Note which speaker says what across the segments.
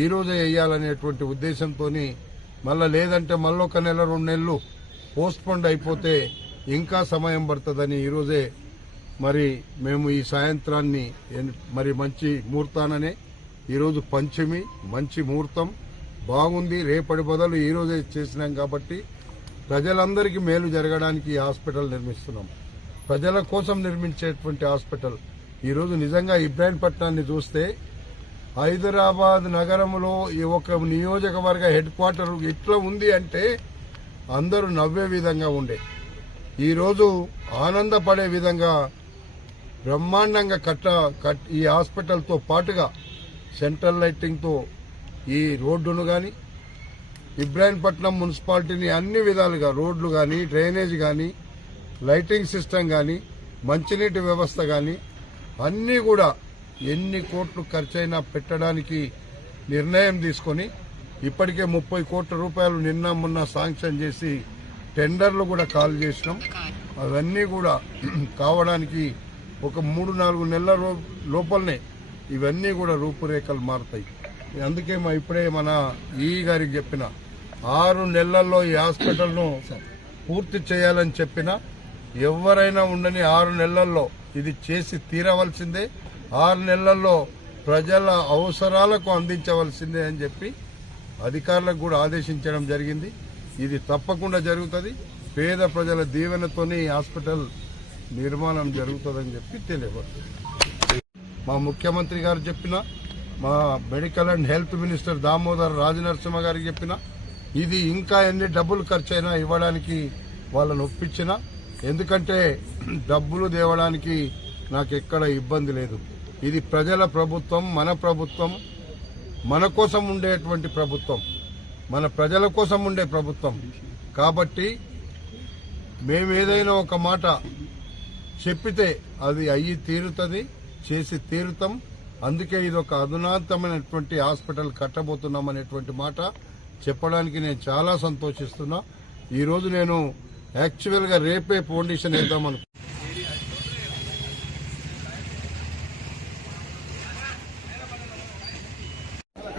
Speaker 1: ఈ రోజే వేయాలనేటువంటి ఉద్దేశంతో మళ్ళా లేదంటే మళ్ళొక నెల రెండు నెలలు పోస్ట్ పోండ్ అయిపోతే ఇంకా సమయం పడుతుందని ఈరోజే మరి మేము ఈ సాయంత్రాన్ని మరి మంచి ముహూర్తాననే ఈరోజు పంచమి మంచి ముహూర్తం. బాగుంది రేపటి బదులు ఈరోజే చేసినాం కాబట్టి ప్రజలందరికీ మేలు జరగడానికి ఈ హాస్పిటల్ నిర్మిస్తున్నాం. ప్రజల కోసం నిర్మించేటువంటి హాస్పిటల్. ఈరోజు నిజంగా ఇబ్రాహీంపట్నాన్ని చూస్తే హైదరాబాద్ నగరంలో ఈ ఒక నియోజకవర్గ హెడ్ క్వార్టర్ ఇట్లా ఉంది అంటే అందరూ నవ్వే విధంగా ఉండే. ఈరోజు ఆనందపడే విధంగా బ్రహ్మాండంగా కట్ట కట్ ఈ హాస్పిటల్తో పాటుగా సెంట్రల్ లైటింగ్తో ఈ రోడ్డును కానీ ఇబ్రాహీంపట్నం మున్సిపాలిటీని అన్ని విధాలుగా రోడ్లు కానీ డ్రైనేజ్ కానీ లైటింగ్ సిస్టమ్ కానీ మంచినీటి వ్యవస్థ కానీ అన్నీ కూడా ఎన్ని కోట్లు ఖర్చైనా పెట్టడానికి నిర్ణయం తీసుకొని ఇప్పటికే ముప్పై కోట్ల రూపాయలు నిన్న మొన్న శాంక్షన్ చేసి టెండర్లు కూడా కాల్ చేసినాం. అవన్నీ కూడా కావడానికి ఒక మూడు నాలుగు నెలల లోపలనే ఇవన్నీ కూడా రూపురేఖలు మారుతాయి. అందుకే మా ఇప్పుడే మన ఈ గారికి చెప్పిన ఆరు నెలల్లో ఈ హాస్పిటల్ను పూర్తి చేయాలని చెప్పిన ఎవరైనా ఉండని ఆరు నెలల్లో ఇది చేసి తీరవలసిందే. ఆరు నెలల్లో ప్రజల అవసరాలకు అందించవలసిందే అని చెప్పి అధికారులకు కూడా ఆదేశించడం జరిగింది. ఇది తప్పకుండా జరుగుతుంది. పేద ప్రజల దీవెనతోనే హాస్పిటల్ నిర్మాణం జరుగుతుందని చెప్పి తెలియబడుతుంది మా ముఖ్యమంత్రి గారు చెప్పిన మా medical and health minister Damodar Rajanarasimha గారికి చెప్పిన ఇది ఇంకా ఎన్ని డబ్బులు ఖర్చైనా ఇవ్వడానికి వాళ్ళని ఒప్పించిన ఎందుకంటే డబ్బులు తేవడానికి నాకు ఎక్కడ ఇబ్బంది లేదు. ఇది ప్రజల ప్రభుత్వం మన ప్రభుత్వం మన కోసం ఉండేటువంటి ప్రభుత్వం మన ప్రజల కోసం ఉండే ప్రభుత్వం. కాబట్టి మేము ఏదైనా ఒక మాట చెప్పితే అది అయ్యి తీరుతుంది చేసి తీరుతాం. అందుకే ఇది ఒక అధునాతమైనటువంటి హాస్పిటల్ కట్టబోతున్నాం అనేటువంటి మాట చెప్పడానికి నేను చాలా సంతోషిస్తున్నా. ఈరోజు నేను యాక్చువల్గా రేపే ఫౌండేషన్ వేద్దాం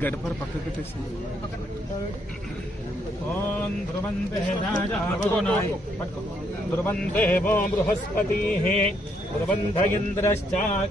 Speaker 2: गढ़ पकड़ के
Speaker 3: ओम ध्रुवंते राजा ध्रुवंते वो बृहस्पति ध्रुवंत इंद्रश्चाक